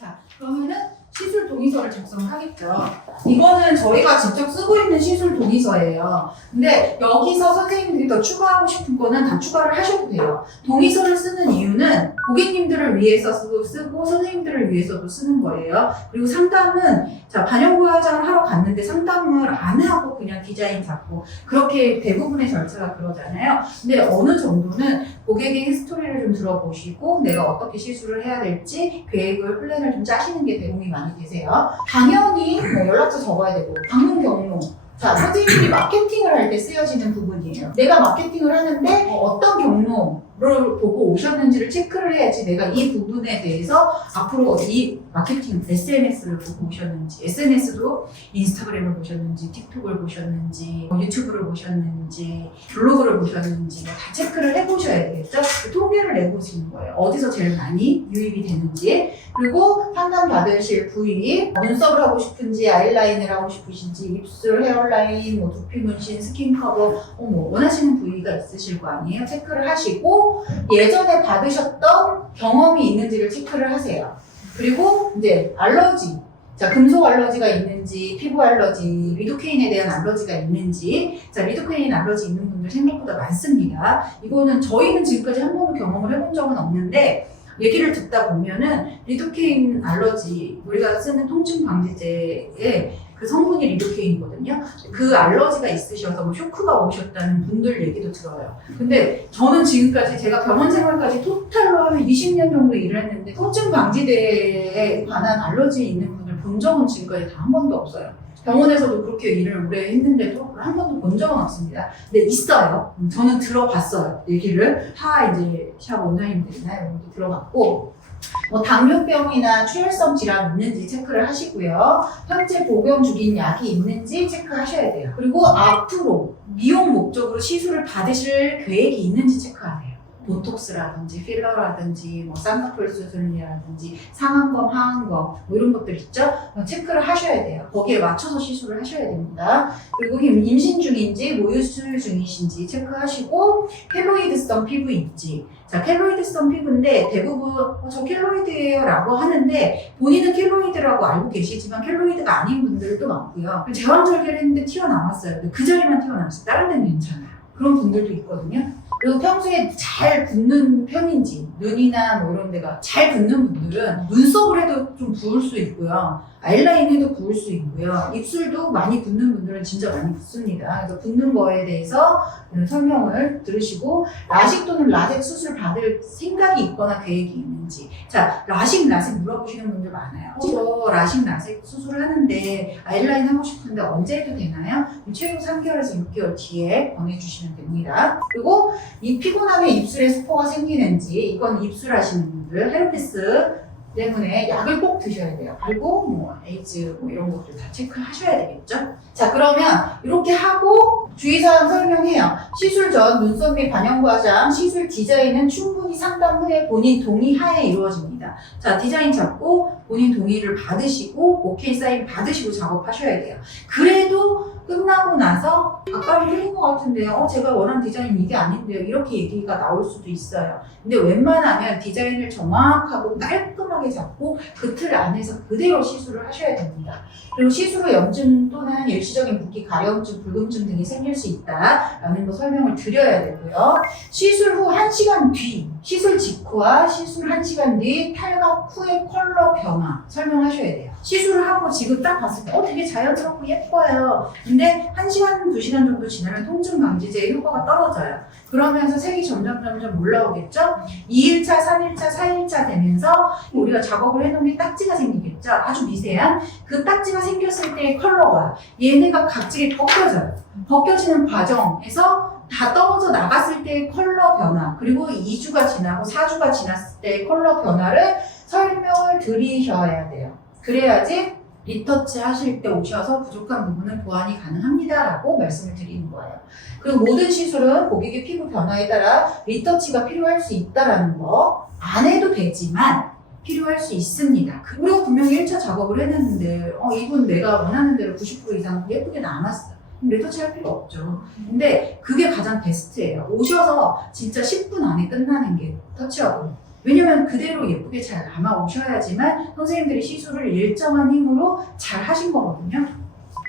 자, 그러면은 시술 동의서를 작성하겠죠. 이거는 저희가 직접 쓰고 있는 시술 동의서예요. 근데 여기서 선생님들이 더 추가하고 싶은 거는 다 추가를 하셔도 돼요. 동의서를 쓰는 이유는 고객님들을 위해서도 쓰고 선생님들을 위해서도 쓰는 거예요. 그리고 상담은 자, 반영부화장을 하러 갔는데 상담을 안 하고 그냥 디자인 잡고 그렇게 대부분의 절차가 그러잖아요. 근데 어느 정도는 고객의 히스토리를 좀 들어보시고 내가 어떻게 시술을 해야 될지 계획을 플랜을 좀 짜시는 게 도움이 많이 되세요. 당연히 뭐 연락처 적어야 되고 방문 경로. 자, 선생님들이 마케팅을 할 때 쓰여지는 부분이에요. 내가 마케팅을 하는데 어떤 경로를 보고 오셨는지를 체크를 해야지 내가 이 부분에 대해서 앞으로 이 마케팅 SNS를 보고 오셨는지, SNS도 인스타그램을 보셨는지, 틱톡을 보셨는지, 유튜브를 보셨는지, 블로그를 보셨는지 다 체크를 해보셔야 되겠죠? 통계를 내보시는 거예요. 어디서 제일 많이 유입이 되는지. 그리고 상담 받으실 부위, 눈썹을 하고 싶은지, 아이라인을 하고 싶으신지, 입술, 헤어라인, 뭐 두피 문신, 스킨 커버, 원하시는 부위가 있으실 거 아니에요? 체크를 하시고 예전에 받으셨던 경험이 있는지를 체크를 하세요. 그리고 이제 알러지, 자, 금속 알러지가 있는지, 피부 알러지, 리도케인에 대한 알러지가 있는지. 자, 리도케인 알러지 있는 분들 생각보다 많습니다. 이거는 저희는 지금까지 한 번도 경험을 해본 적은 없는데 얘기를 듣다 보면은 리도케인 알러지, 우리가 쓰는 통증 방지제에 그 성분이 리도케인이거든요. 그 알러지가 있으셔서 뭐 쇼크가 오셨다는 분들 얘기도 들어요. 근데 저는 지금까지 제가 병원 생활까지 토탈로 하면 20년 정도 일을 했는데 통증 방지제에 관한 알러지 있는 분을 본 적은 지금까지 다 한 번도 없어요. 병원에서도 그렇게 일을 오래 했는데도 한 번도 본 적은 없습니다. 근데 있어요. 저는 들어봤어요. 얘기를. 다 이제 샵 원장님들이나 이런 것도 들어봤고, 뭐 당뇨병이나 출혈성 질환 있는지 체크를 하시고요. 현재 복용 중인 약이 있는지 체크하셔야 돼요. 그리고 앞으로 미용 목적으로 시술을 받으실 계획이 있는지 체크하세요. 보톡스라든지 필러라든지 뭐 쌍꺼풀 수술이라든지 상안검, 하안검 뭐 이런 것들 있죠? 체크를 하셔야 돼요. 거기에 맞춰서 시술을 하셔야 됩니다. 그리고 임신 중인지 모유수유 중이신지 체크하시고 켈로이드성 피부인지. 자, 켈로이드성 피부인데 대부분 저 켈로이드예요 라고 하는데 본인은 켈로이드라고 알고 계시지만 켈로이드가 아닌 분들도 많고요. 제왕절개를 했는데 튀어나왔어요. 근데 그 자리만 튀어나왔어요. 다른 데는 괜찮아요. 그런 분들도 있거든요. 그리고 평소에 잘 붓는 편인지, 눈이나 뭐 이런 데가 잘 붓는 분들은 눈썹을 해도 좀 부을 수 있고요. 아이라인 해도 부을 수 있고요. 입술도 많이 붓는 분들은 진짜 많이 붓습니다. 그래서 붓는 거에 대해서 설명을 들으시고, 라식 또는 라섹 수술 받을 생각이 있거나 계획이 있는지. 자, 라식 물어보시는 분들 많아요. 저 라식 라섹 수술을 하는데 아이라인 하고 싶은데 언제 해도 되나요? 최소 3개월에서 6개월 뒤에 보내주시면 됩니다. 그리고 이 피곤함에 입술에 스포가 생기는지, 이건 입술 하시는 분들, 헤르페스 때문에 약을 꼭 드셔야 돼요. 그리고 뭐 에이즈 뭐 이런 것들 다 체크하셔야 되겠죠? 자, 그러면 이렇게 하고 주의사항 설명해요. 시술 전 눈썹 및 반영과장, 시술 디자인은 충분히 상담 후에 본인 동의 하에 이루어집니다. 자, 디자인 잡고 본인 동의를 받으시고 오케이 사인 받으시고 작업하셔야 돼요. 그래도 끝나고 나서 아까 틀린 것 같은데요. 제가 원하는 디자인 이게 아닌데요. 이렇게 얘기가 나올 수도 있어요. 근데 웬만하면 디자인을 정확하고 깔끔하게 잡고 그 틀 안에서 그대로 시술을 하셔야 됩니다. 그리고 시술 후 염증 또는 일시적인 붓기, 가려움증, 붉음증 등이 생길 수 있다라는 거 설명을 드려야 되고요. 시술 후 1시간 뒤, 시술 직후와 시술 1시간 뒤 탈각 후의 컬러 변화 설명하셔야 돼요. 시술을 하고 지금 딱 봤을 때 되게 자연스럽고 예뻐요. 근데 1시간, 2시간 정도 지나면 통증 방지제의 효과가 떨어져요. 그러면서 색이 점점 올라오겠죠? 2일차, 3일차, 4일차 되면서 우리가 작업을 해놓은 게 딱지가 생기겠죠? 아주 미세한 그 딱지가 생겼을 때의 컬러가 얘네가 각질이 벗겨져요. 벗겨지는 과정에서 다 떨어져 나갔을 때의 컬러 변화, 그리고 2주가 지나고 4주가 지났을 때의 컬러 변화를 설명을 드리셔야 돼요. 그래야지 리터치 하실 때 오셔서 부족한 부분은 보완이 가능합니다 라고 말씀을 드리는 거예요. 그리고 모든 시술은 고객의 피부 변화에 따라 리터치가 필요할 수 있다는 거 안 해도 되지만 필요할 수 있습니다. 우리가 분명히 1차 작업을 했는데 이분 내가 원하는 대로 90% 이상 예쁘게 남았어요. 리터치 할 필요 없죠. 근데 그게 가장 베스트예요. 오셔서 진짜 10분 안에 끝나는 게 터치하고 왜냐면 그대로 예쁘게 잘 남아 오셔야지만 선생님들이 시술을 일정한 힘으로 잘 하신 거거든요.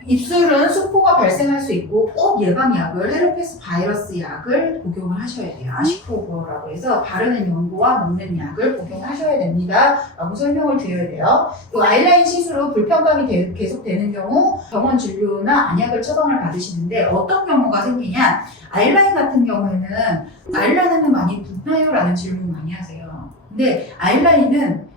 입술은 수포가 발생할 수 있고 꼭 예방약을 헤르페스 바이러스 약을 복용을 하셔야 돼요. 아시프로라고 해서 바르는 연고와 먹는 약을 복용하셔야 됩니다 라고 설명을 드려야 돼요. 또 아이라인 시술로 불편감이 계속되는 경우 병원 진료나 안약을 처방을 받으시는데 어떤 경우가 생기냐, 아이라인 같은 경우에는 아이라인은 많이 붓나요? 라는 질문 많이 하세요. 근데 아이라인은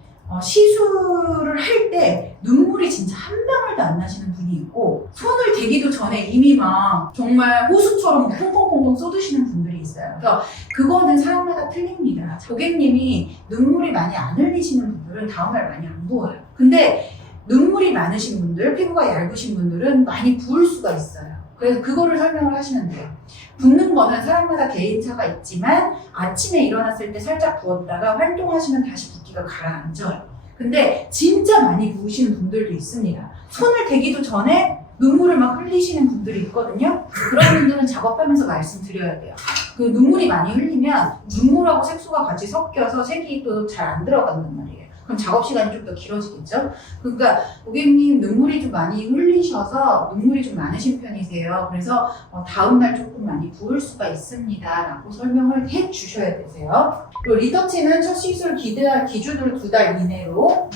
시술을 할 때 눈물이 진짜 한 방울도 안 나시는 분이 있고 손을 대기도 전에 이미 막 정말 호수처럼 콩콩콩콩 쏟으시는 분들이 있어요. 그래서 그거는 사람마다 틀립니다. 고객님이 눈물이 많이 안 흘리시는 분들은 다음날 많이 안 부어요. 근데 눈물이 많으신 분들, 피부가 얇으신 분들은 많이 부을 수가 있어요. 그래서 그거를 설명을 하시면 돼요. 붓는 거는 사람마다 개인차가 있지만 아침에 일어났을 때 살짝 부었다가 활동하시면 다시 붓기가 가라앉아요. 근데 진짜 많이 부으시는 분들도 있습니다. 손을 대기도 전에 눈물을 막 흘리시는 분들이 있거든요. 그런 분들은 작업하면서 말씀드려야 돼요. 그 눈물이 많이 흘리면 눈물하고 색소가 같이 섞여서 색이 또 잘 안 들어간단 말이에요. 그럼 작업 시간이 좀 더 길어지겠죠? 그러니까 고객님 눈물이 좀 많이 흘리셔서 눈물이 좀 많으신 편이세요. 그래서 다음날 조금 많이 부을 수가 있습니다 라고 설명을 해 주셔야 되세요. 그리고 리터치는 첫 시술 기준으로 2달 이내로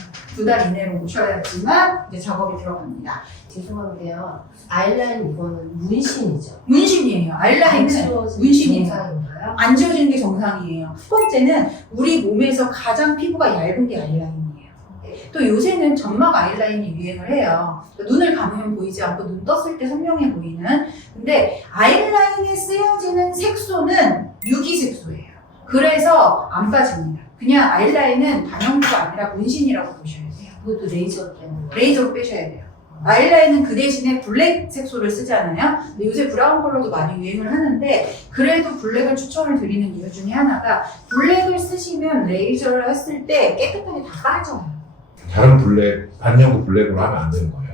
오셔야지만 이제 작업이 들어갑니다. 죄송한데요. 아이라인 이거는 문신이죠. 문신이에요. 아이라인은 문신이에요. 정상인가요? 안 지워지는 게 정상이에요. 첫 번째는 우리 몸에서 가장 피부가 얇은 게 아이라인이에요. 또 요새는 점막 아이라인이 유행을 해요. 눈을 감으면 보이지 않고 눈 떴을 때 선명해 보이는. 근데 아이라인에 쓰여지는 색소는 유기색소예요. 그래서 안 빠집니다. 그냥 아이라인은 반영구가 아니라 문신이라고 보셔야 돼요. 그것도 레이저 때문에. 레이저로 빼셔야 돼요. 아이라인은 그 대신에 블랙 색소를 쓰잖아요. 근데 요새 브라운 컬러도 많이 유행을 하는데 그래도 블랙을 추천을 드리는 이유 중에 하나가 블랙을 쓰시면 레이저를 했을 때 깨끗하게 다 빠져요. 다른 블랙, 반영구 블랙으로 하면 안 되는 거예요?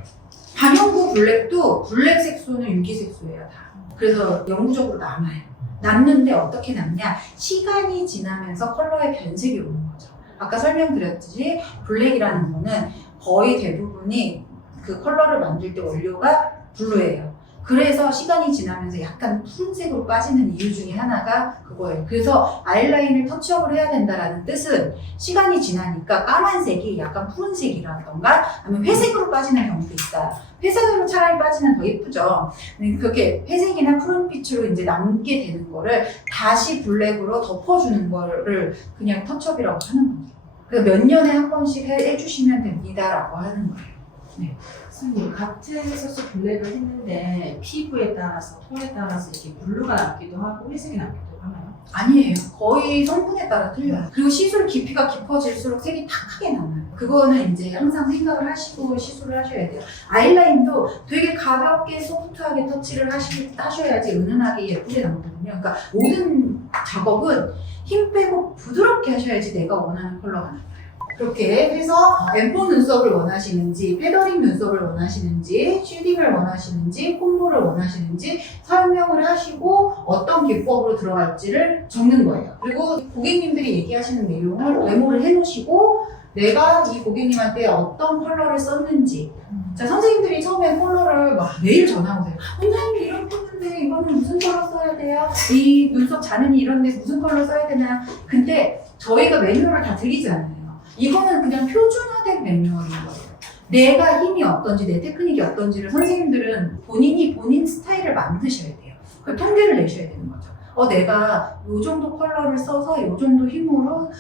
반영구 블랙도 블랙 색소는 유기색소예요 다. 그래서 영구적으로 남아요. 남는데 어떻게 남냐? 시간이 지나면서 컬러의 변색이 오는 거죠. 아까 설명드렸듯이 블랙이라는 거는 거의 대부분이 그 컬러를 만들 때 원료가 블루예요. 그래서 시간이 지나면서 약간 푸른색으로 빠지는 이유 중에 하나가 그거예요. 그래서 아이라인을 터치업을 해야 된다라는 뜻은 시간이 지나니까 까만색이 약간 푸른색이라던가 아니면 회색으로 빠지는 경우도 있어요. 회색으로 차라리 빠지면 더 예쁘죠. 그렇게 회색이나 푸른빛으로 이제 남게 되는 거를 다시 블랙으로 덮어주는 거를 그냥 터치업이라고 하는 겁니다. 그래서 몇 년에 한 번씩 해주시면 됩니다라고 하는 거예요. 네. 선생님, 같은 소스 블랙을 했는데 피부에 따라서 톤에 따라서 이렇게 블루가 남기도 하고 회색이 남기도 하나요? 아니에요. 거의 성분에 따라 틀려요. 그리고 시술 깊이가 깊어질수록 색이 탁하게 남아요. 그거는 이제 항상 생각을 하시고 시술을 하셔야 돼요. 아이라인도 되게 가볍게 소프트하게 터치를 하셔야지 은은하게 예쁘게 나오거든요. 그러니까 모든 작업은 힘 빼고 부드럽게 하셔야지 내가 원하는 컬러가 나와요. 그렇게 해서 엠포 눈썹을 원하시는지, 패더링 눈썹을 원하시는지, 쉐딩을 원하시는지, 콤보를 원하시는지 설명을 하시고 어떤 기법으로 들어갈지를 적는 거예요. 그리고 고객님들이 얘기하시는 내용을 메모를 해놓으시고 내가 이 고객님한테 어떤 컬러를 썼는지. 자, 선생님들이 처음에 컬러를 막 매일 전화 오세요. 원장님 이렇게 했는데 이거는 무슨 컬러 써야 돼요? 이 눈썹 자는이 이런데 무슨 컬러 써야 되나요? 근데 저희가 매뉴얼을 다 드리지 않아요. 이거는 그냥 표준화된 매뉴얼인 거예요. 내가 힘이 어떤지, 내 테크닉이 어떤지를 선생님들은 본인이 본인 스타일을 만드셔야 돼요. 그 통계를 내셔야 되는 거죠. 내가 요 정도 컬러를 써서 요 정도 힘으로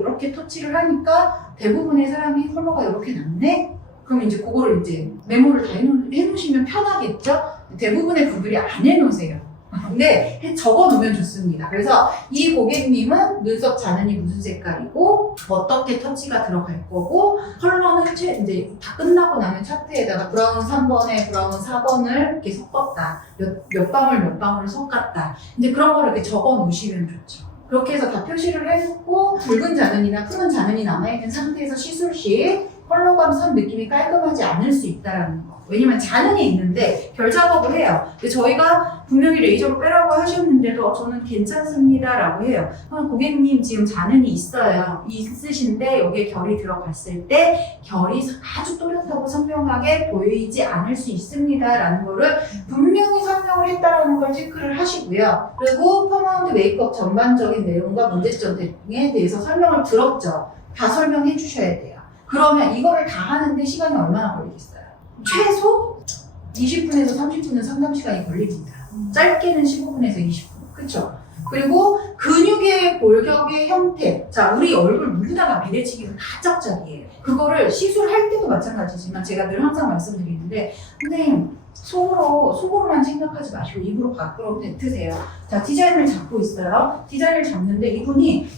이렇게 터치를 하니까 대부분의 사람이 컬러가 이렇게 남네? 그럼 이제 그거를 이제 메모를 다 해놓으시면 편하겠죠? 대부분의 분들이 안 해놓으세요. 근데 적어 놓으면 좋습니다. 그래서 이 고객님은 눈썹 자는이 무슨 색깔이고 어떻게 터치가 들어갈 거고 컬러는 이제 다 끝나고 나면 차트에다가 브라운 3번에 브라운 4번을 이렇게 섞었다. 몇 방울 섞었다. 이제 그런 거를 이렇게 적어 놓으시면 좋죠. 그렇게 해서 다 표시를 해놓고 붉은 잔흔이나 푸른 잔흔이 남아있는 상태에서 시술 시 컬러감 선 느낌이 깔끔하지 않을 수 있다라는 거. 왜냐면 잔흔이 있는데 결 작업을 해요. 근데 저희가 분명히 레이저로 빼라고 하셨는데도 저는 괜찮습니다라고 해요. 고객님 지금 잔흔이 있으신데 여기에 결이 들어갔을 때 결이 아주 또렷하고 선명하게 보이지 않을 수 있습니다라는 거를 분명히 설명을 했다라는 걸 체크를 하시고요. 그리고 퍼마운트 메이크업 전반적인 내용과 문제점 등에 대해서 설명을 들었죠. 다 설명해 주셔야 돼요. 그러면 이거를 다 하는데 시간이 얼마나 걸리겠어요? 최소 20분에서 30분은 상담 시간이 걸립니다. 짧게는 15분에서 20분. 그쵸? 그리고 근육의 골격의 형태. 자, 우리 얼굴 누구나 다 비대칭이고 다 짝짝이에요. 그거를 시술할 때도 마찬가지지만 제가 늘 항상 말씀드리는데, 선생님, 속으로만 생각하지 마시고 입으로 밖으로 뱉으세요. 자, 디자인을 잡고 있어요. 디자인을 잡는데 이분이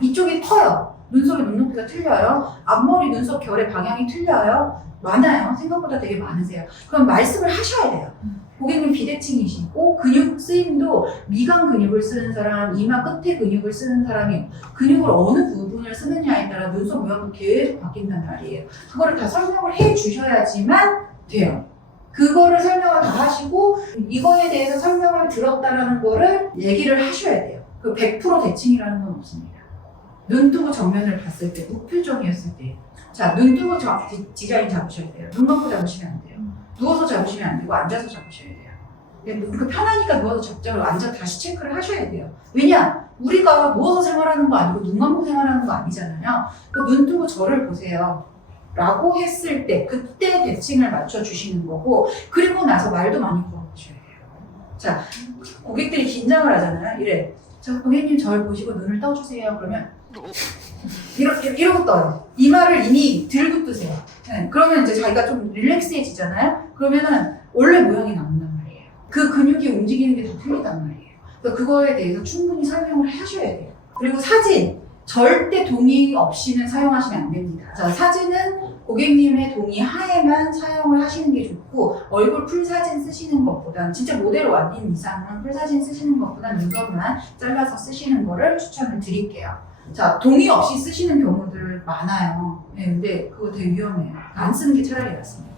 이쪽이 커요. 눈썹의 눈높이가 틀려요. 앞머리 눈썹 결의 방향이 틀려요. 많아요. 생각보다 되게 많으세요. 그럼 말씀을 하셔야 돼요. 고객님 비대칭이시고 근육 쓰임도 미간 근육을 쓰는 사람, 이마 끝에 근육을 쓰는 사람이 근육을 어느 부분을 쓰느냐에 따라 눈썹 모양도 계속 바뀐단 말이에요. 그거를 다 설명을 해 주셔야지만 돼요. 그거를 설명을 다 하시고 이거에 대해서 설명을 들었다라는 거를 얘기를 하셔야 돼요. 그 100% 대칭이라는 건 없습니다. 눈 뜨고 정면을 봤을 때 무표정이었을 때, 자, 눈 뜨고 디자인 잡으셔야 돼요. 눈 감고 잡으시면 안 돼요. 누워서 잡으시면 안 되고 앉아서 잡으셔야 돼요. 그 편하니까 누워서 잡자고 앉아 다시 체크를 하셔야 돼요. 왜냐? 우리가 누워서 생활하는 거 아니고 눈 감고 생활하는 거 아니잖아요. 눈 뜨고 저를 보세요. 라고 했을 때 그때 대칭을 맞춰주시는 거고, 그리고 나서 말도 많이 걸어보셔야 돼요. 자, 고객들이 긴장을 하잖아요. 이래. 자, 고객님 저를 보시고 눈을 떠주세요. 그러면 이러고 떠요. 이마를 이미 들고 뜨세요. 네, 그러면 이제 자기가 좀 릴렉스해지잖아요. 그러면은 원래 모양이 나온단 말이에요. 그 근육이 움직이는 게 더 틀리단 말이에요. 그러니까 그거에 대해서 충분히 설명을 하셔야 돼요. 그리고 사진 절대 동의 없이는 사용하시면 안 됩니다. 자, 사진은 고객님의 동의 하에만 사용을 하시는 게 좋고, 얼굴 풀 사진 쓰시는 것보다는 진짜 모델로 아닌 이상은 풀 사진 쓰시는 것보다는 눈썹만 잘라서 쓰시는 거를 추천을 드릴게요. 자, 동의 없이 쓰시는 경우들 많아요. 네, 근데 그거 되게 위험해요. 안 쓰는 게 차라리 낫습니다.